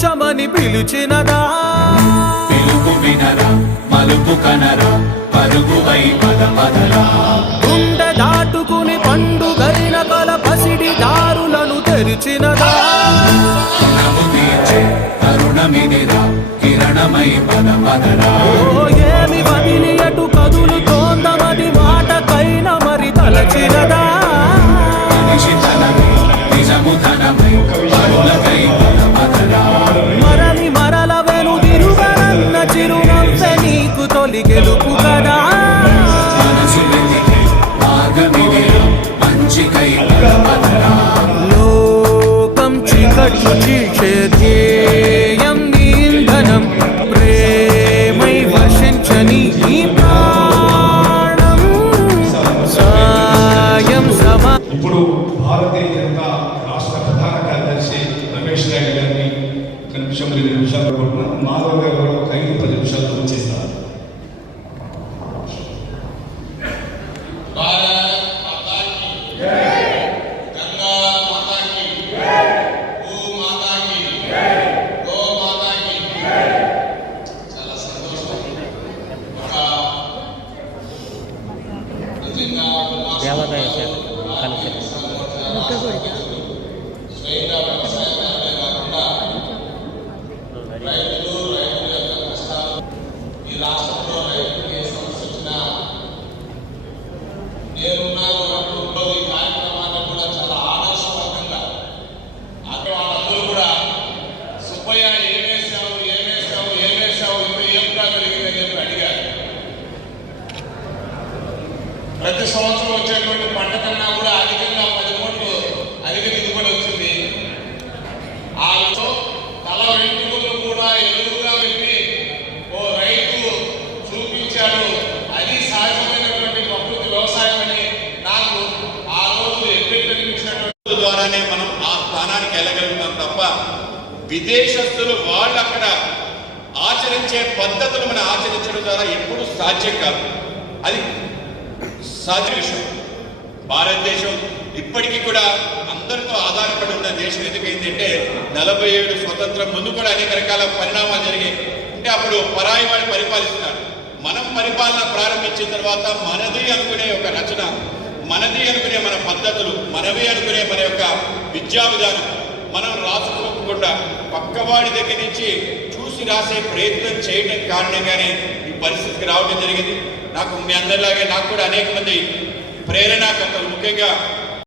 కూర్చమని పిలిచినదా పిలుపు వినరా మలుపు కనరా పరుగువై పద పదరా గుండె దాటుకుని పండుగైన కల పసిడి దారులను తెరిచినదా నవ్వు తీర్చే తరుణమిదిరా కిరణమై పద పదరా ఏమి వదిలి అటు కదులుతోందమది మాటకైనా మరి తలచినదా నిశితనమై నిజము ధనమై పరులకై పద పదరా మరలి మరల వెనుదిరుగనన్న చిరునవ్వె నీకు తొలి గెలుపు కదా మనసు వెతికే మార్గమిదిరా మంచికై పద పదరా లోకం చీకట్లు చీల్చే ధ్యేయం నీ ఇంధనం ప్రేమై వర్షించని ఈ ప్రాణం సాయం సమా. ఇప్పుడు భారతీయ జనతా రాష్ట్ర ప్రధాన కార్యదర్శి రమేష్ నాయుడు గారిని ఒక నిమిషం 2 నిమిషాలు కోరుతున్నాను. మాధవ్ గారు కూడా ఒక 5-10 నిమిషాలు వచ్చేస్తారు. దేవాదాయ శాఖ కలెక్టర్ ఈ రాష్ట్రంలో రైతులకు ఏ సమస్య వచ్చినా నేనున్నాను అంటూ ఈ కార్యక్రమాన్ని కూడా చాలా ఆదర్శవంతంగా అక్కడ వాళ్ళందరూ కూడా సుబ్బయ్య ఏమేశావు ఇంకా ఏమిగా కలిగిందని చెప్పి అడిగారు. ప్రతి సంవత్సరం వచ్చేటువంటి పంట కన్నా కూడా అధికంగా 10 కోట్లు అధిక దిగుబడి వచ్చింది. వాళ్ళతో తల వెంట్రుకలు కూడా ఎదురుగా పెట్టి ఓ రైతు చూపించాడు. అది సహజమైనటువంటి ప్రకృతి వ్యవసాయం అని నాకు ఆ రోజు ఎప్పటికనిపించినటువంటి ద్వారానే మనం ఆ స్థానానికి వెళ్ళగలుగుతాం తప్ప విదేశస్తులు వాళ్ళు అక్కడ ఆచరించే పద్ధతులు మనం ఆచరించడం ద్వారా ఎప్పుడు సాధ్యం కాదు. అది సాధ్య విషయం. భారతదేశం ఇప్పటికీ కూడా అందరితో ఆధారపడి ఉన్న దేశం. ఎందుకంటే 47 స్వతంత్రం ముందు కూడా అనేక రకాల పరిణామాలు జరిగాయి. అంటే అప్పుడు పరాయి వాడు పరిపాలిస్తున్నారు. మనం పరిపాలన ప్రారంభించిన తర్వాత మనది అనుకునే ఒక రచన, మనది అనుకునే మన పద్ధతులు, మనవి అనుకునే మన యొక్క విద్యా విధానం మనం రాసుకోకుండా పక్కవాడి దగ్గర నుంచి చూసి రాసే ప్రయత్నం చేయడం కారణంగానే ఈ పరిస్థితికి రావడం జరిగింది. నాకు మీ అందరిలాగే నాకు కూడా అనేక మంది ప్రేరణాకర్తలు, ముఖ్యంగా